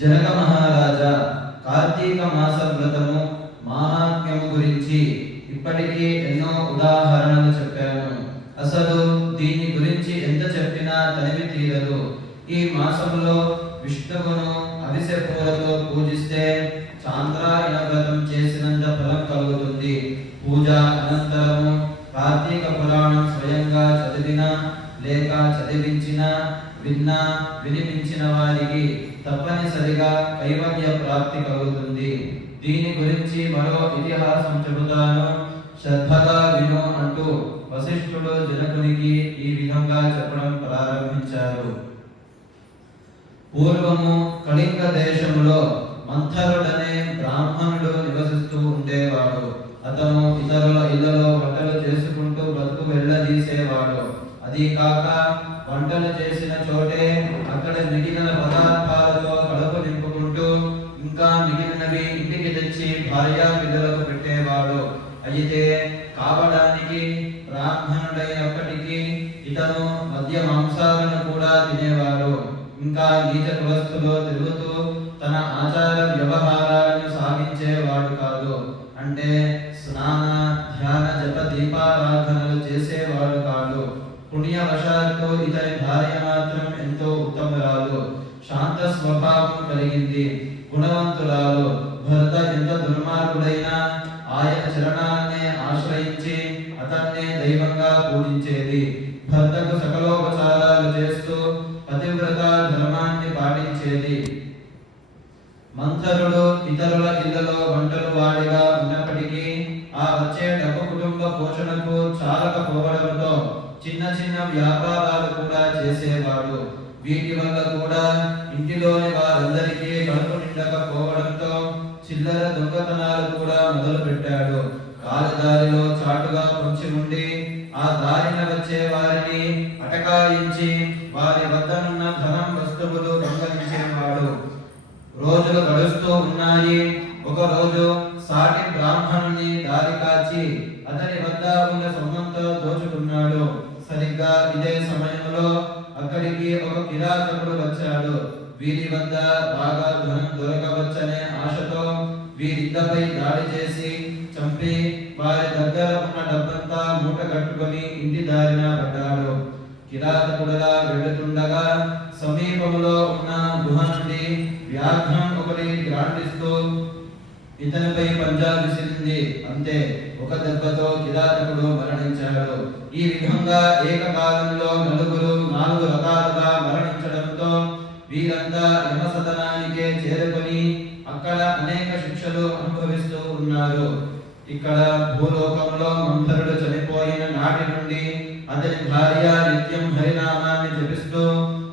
జనక మహారాజా కార్తీక మాస వ్రతము మహాత్మ్యం గురించి ఇప్పటికీ ఎన్నో ఉదాహరణలు చెప్పాను. అసలు దీని గురించి ఎంత చెప్పినా తనివి తీరదు. ఈ మాసములో విష్ణువును ఉంటుంది దీని గురించి మరో ఇతిహాసం చెబుతాను. శ్రద్ధగా విను అంటూ వశిష్ఠుడు జనకునికి ఈ విధంగా చెప్పడం ప్రారంభించారు. పూర్వము కళింగ దేశంలో మంథరుడనే బ్రాహ్మణుడు నివసిస్తూ ఉండేవాడు. అతను ఇతరుల ఇళ్ళలో వంటలు చేసుకుంటూ బతుకు వెళ్ళదీసేవాడు. అది కాక వంటలు చేసిన చోటే అక్కడ మిగిలిన పదార్థ కావడానికి బ్రాహ్మణుడైనప్పటికీ ఇతను మధ్య మాంసాలను కూడా తినేవాడు. ఇంకా నీచ కులస్తులో తిరుగుతూ తన ఆచార వ్యవహారాలను సాగించేవాడు కాదు. అంటే స్నాన ధ్యాన జప దీపారాధనలు చేసేవాడు కాదు. పుణ్యవశాత్తు ఇతని భార్య మాత్రం ఎంతో ఉత్తమురాలు. శాంత స్వభావం కలిగింది. గుణవంతురాలు. భర్త ఎంత దుర్మార్గుడైనా దైవంగా పూజించేది. భర్తకు సకలోపచారాలు చేస్తూ పతివ్రత ధర్మాన్ని పాటించేది. మంథరుడు ఇతరుల ఇళ్ళలో వంటలు వాడిగా ఉన్నప్పటికీ ఆ వచ్చే డబ్బు కుటుంబ పోషణకు చాలకపోవడంతో చిన్న చిన్న వ్యాపారాలు కూడా చేసేవాడు. వీటి వల్ల కూడా ఇంటిలోని వారందరికీ కడుపు నిండకపోవడంతో చిల్లర దొంగతనాలు కూడా మొదలు పెట్టాడు కాలుదారిలో దారిన వచ్చే వారిని అటకాయించి వారి వద్దనున్న ధనం వస్తువులు దొంగలించేవాడు. రోజులు గడుస్తూ ఉన్నాయి. ఒక రోజు సాటి బ్రాహ్మణుని దారి కాచి అతని వద్ద ఉన్న సొమ్మంతో దోచుకున్నాడు. సరిగ్గా ఇదే సమయంలో అక్కడికి ఒక కిరాతకుడు వచ్చాడు. వీరి వద్ద బాగా ధనం దొరకవచ్చనే ఆశతో వీరిద్దపై దాడి చేసి చంపి వారి దగ్గర ఉన్న డబ్బంతా మూట కట్టుకొని ఇంటి దారిన పడ్డాడు. కిరాతకుడులా వెళుతుండగా సమీపంలో ఉన్న గుహ నుండి వ్యాఘ్రం ఒకటి గ్రాంటిస్తూ ఇతనిపై పంజా విసిరింది. అంతే ఒక దెబ్బతో కిరాతకుడు మరణించాడు. ఈ విధంగా ఏకకాలంలో నలుగురు నాలుగు రకాలుగా మరణించడంతో వీరంతా యమసదనానికే చేరుకొని అక్కడ అనేక శిక్షలు అనుభవిస్తూ ఉన్నారు. ఇక్కడ భూలోకంలో మంథరుడు చనిపోయిన నాటి నుండి అతని భార్య నిత్యం హరినామాన్ని జపిస్తూ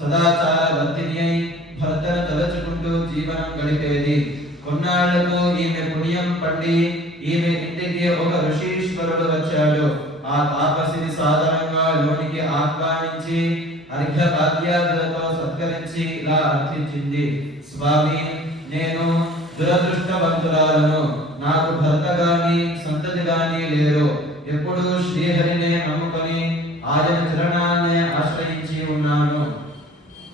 సదాచార వర్తిని అయి భర్తను తలచుకుంటూ జీవనం గడిపేది. కొన్నాళ్ళకు ఈమె పుణ్యం పండి ఈమె ఇంటికి ఒక ఋషీశ్వరుడు వచ్చాడు. ఆ తాపసిని సాధారణంగా లోనికి ఆహ్వానించి అర్ఘ్యపాద్యాదులతో సత్కరించి ఇలా అర్థించింది స్వామి నేను దురదృష్టవంతురాలను. నాకు భర్త గాని సంతతి గాని లేరు. ఎప్పుడు శ్రీహరినే నమ్ముకొని ఆయన చరణాన్ని ఆశ్రయించి ఉన్నాను.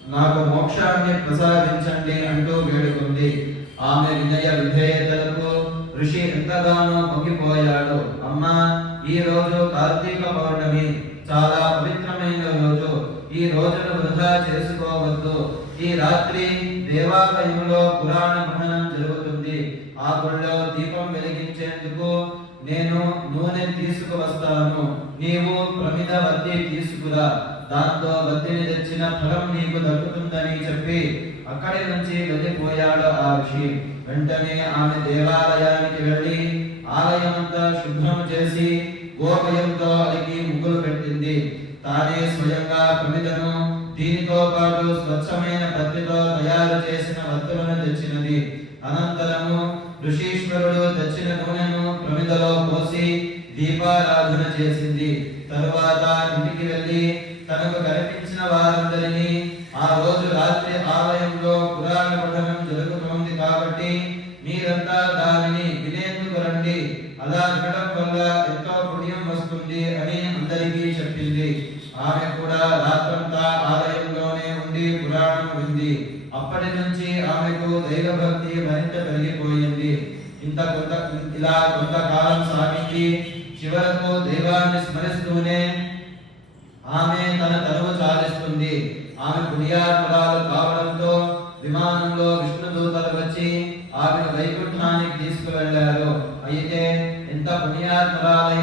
నాకు మోక్షాన్ని ప్రసాదించండి అంటూ వేడుకుంది. ఆమె వినయ విధేయతలకు ఋషి ఎంతగానో పొంగిపోయాడు. అమ్మా ఈ రోజు కార్తీక పౌర్ణమి. చాలా పవిత్రమైన రోజు. ఈ రోజును వృధా చేసుకోవద్దు. ఈ రాత్రి దేవాలయంలో పురాణ పఠనం జరుగుతుంది. ఆ గుళ్ళో దీపం వెలిగించేందుకు నేను నూనె తీసుకువస్తాను. నీవు ప్రమిద వద్ది తీసుకురా. దాంతో వద్దిని తెచ్చిన ఫలం నీకు దక్కుతుందని చెప్పి అక్కడి నుంచి వెళ్ళిపోయాడు ఆ ఋషి. వెంటనే ఆమె దేవాలయానికి వెళ్ళి ఆలయమంతా శుభ్రం చేసి గోమయంతో అలికి ముగ్గులు పెట్టింది. తానే స్వయంగా ప్రమిదను దీనితో పాటు స్వచ్ఛమైన పత్తితో తయారు చేసిన వత్తులను తెచ్చినది. అనంతరము ఋషీశ్వరుడు తెచ్చిన నూనెను ప్రమిదలో పోసి దీపారాధన చేసింది. తరువాత ఇంటికి వెళ్ళి తనకు కనిపి ఆమె తన తనువు చాలిస్తుంది. ఆమె పుణ్యాత్మరాలు కావడంతో విమానంలో విష్ణు దూతలు వచ్చి ఆమెను వైకుంఠానికి తీసుకువెళ్ళారు అయితే ఎంత పుణ్యాత్మరాలై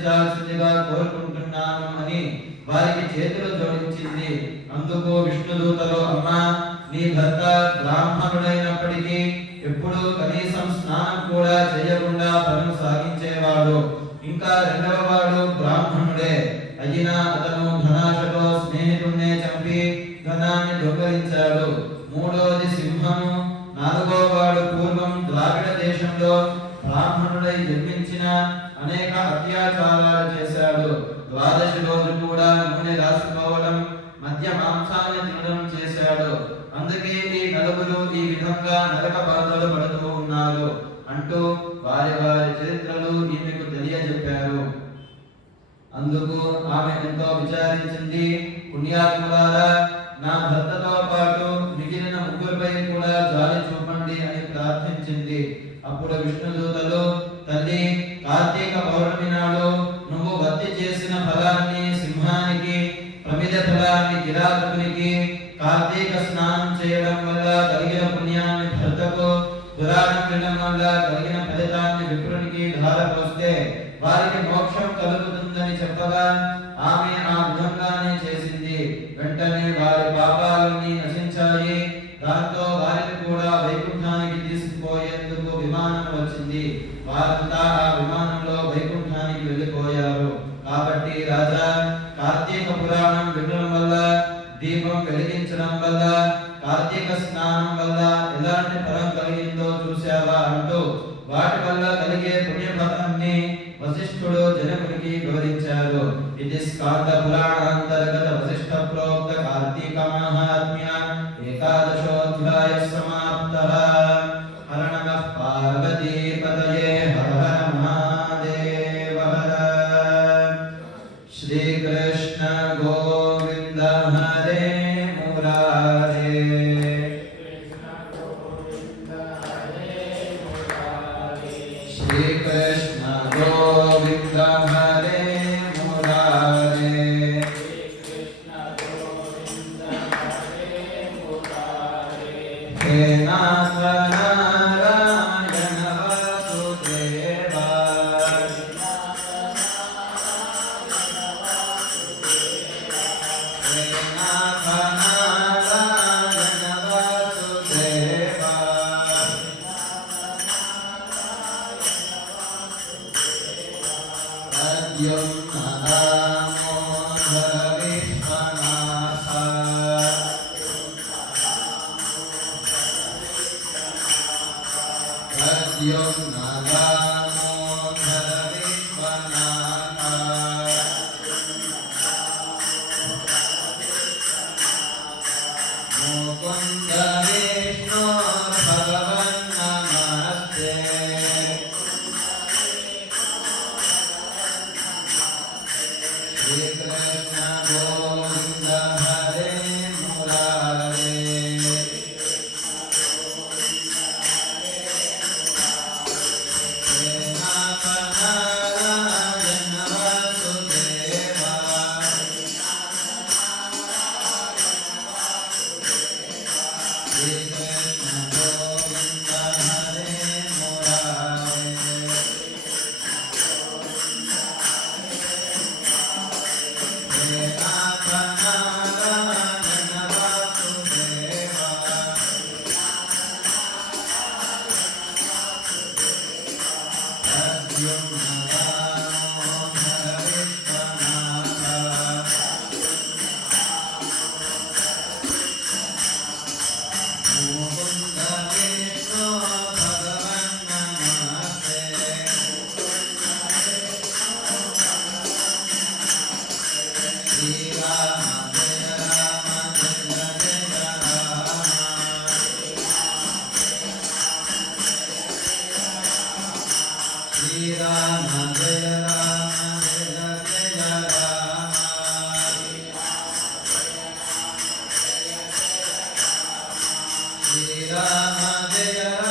ఉద్ధరించాల్సిందిగా కోరుకుంటున్నాను అని వారికి చేతులు జోడించింది. అందుకు విష్ణుదూతలు అమ్మ నీ భర్త బ్రాహ్మణుడైనప్పటికీ ఎప్పుడూ కనీసం స్నానం కూడా చేయకుండా పనులు సాగించేవాడు. ఇంకా రెండవ వాడు బ్రాహ్మణుడే. అయినా అతను ధనాశతో స్నేహితుడినే చంపి ధనాన్ని దొంగలించాడు. మూడోది సింహము. నాలుగో వాడు పూర్వం ద్రావిడ దేశంలో బ్రాహ్మణుడై జన్మించిన అనేక అత్యాచారాలు చేశాడు. ద్వాదశి రోజు కూడా నూనె రాసుకోవడం మధ్య మాంసాన్ని తినడం చేశాడు. అందుకే ఈ నలుగురు ఈ విధంగా నరక బాధలు పడుతూ ఉన్నారు అంటూ వారి వారి చరిత్రలు ఈమెకు తెలియజెప్పారు. అందుకు ఆమె ఎంతో విచారించింది. పుణ్యాత్ములారా నా భర్తతో పాటు మిగిలిన ముగ్గురిపై కూడా జాలి చూపండి అని ప్రార్థించింది. అప్పుడు విష్ణుదూతలు కార్తీక పౌర్ణమి నాడు నువ్వు భక్తి చేసిన ఫలాన్ని సింహానికి ప్రమిద ఫలాన్ని కిరాతకునికి కార్తీక స్నానం చేయడం వల్ల కలిగిన పుణ్యాన్ని భర్తకు పురాణం వశిష్ఠుడు జనకునికి వివరించారు. ఇది Skanda పురాణాంతర్గత Vashishtha ప్రోక్త Karthika మహాత్మ్య ఏకాదశోధ్యాయ canción nada. Jai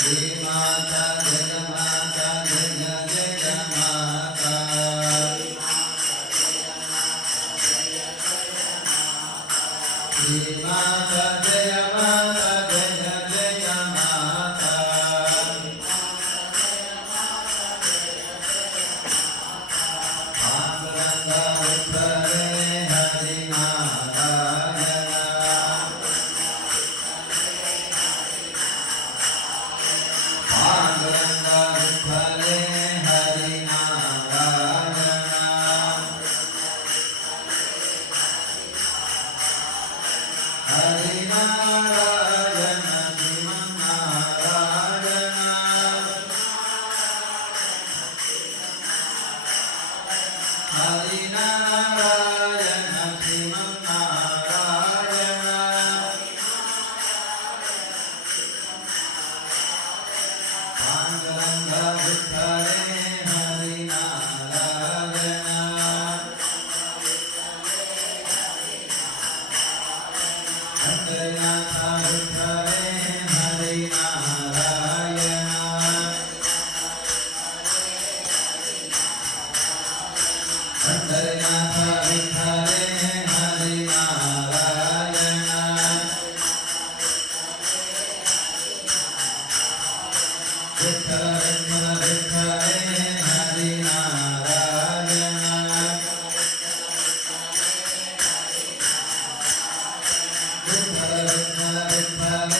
श्रीमाता जगमा Hare Hare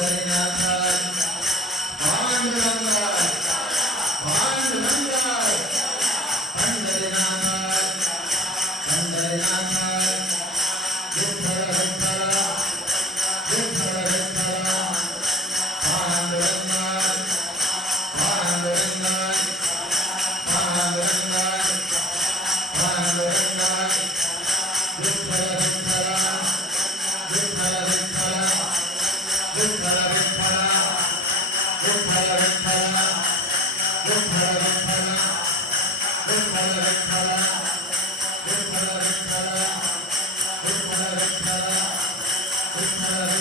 Hare Rama Thank you.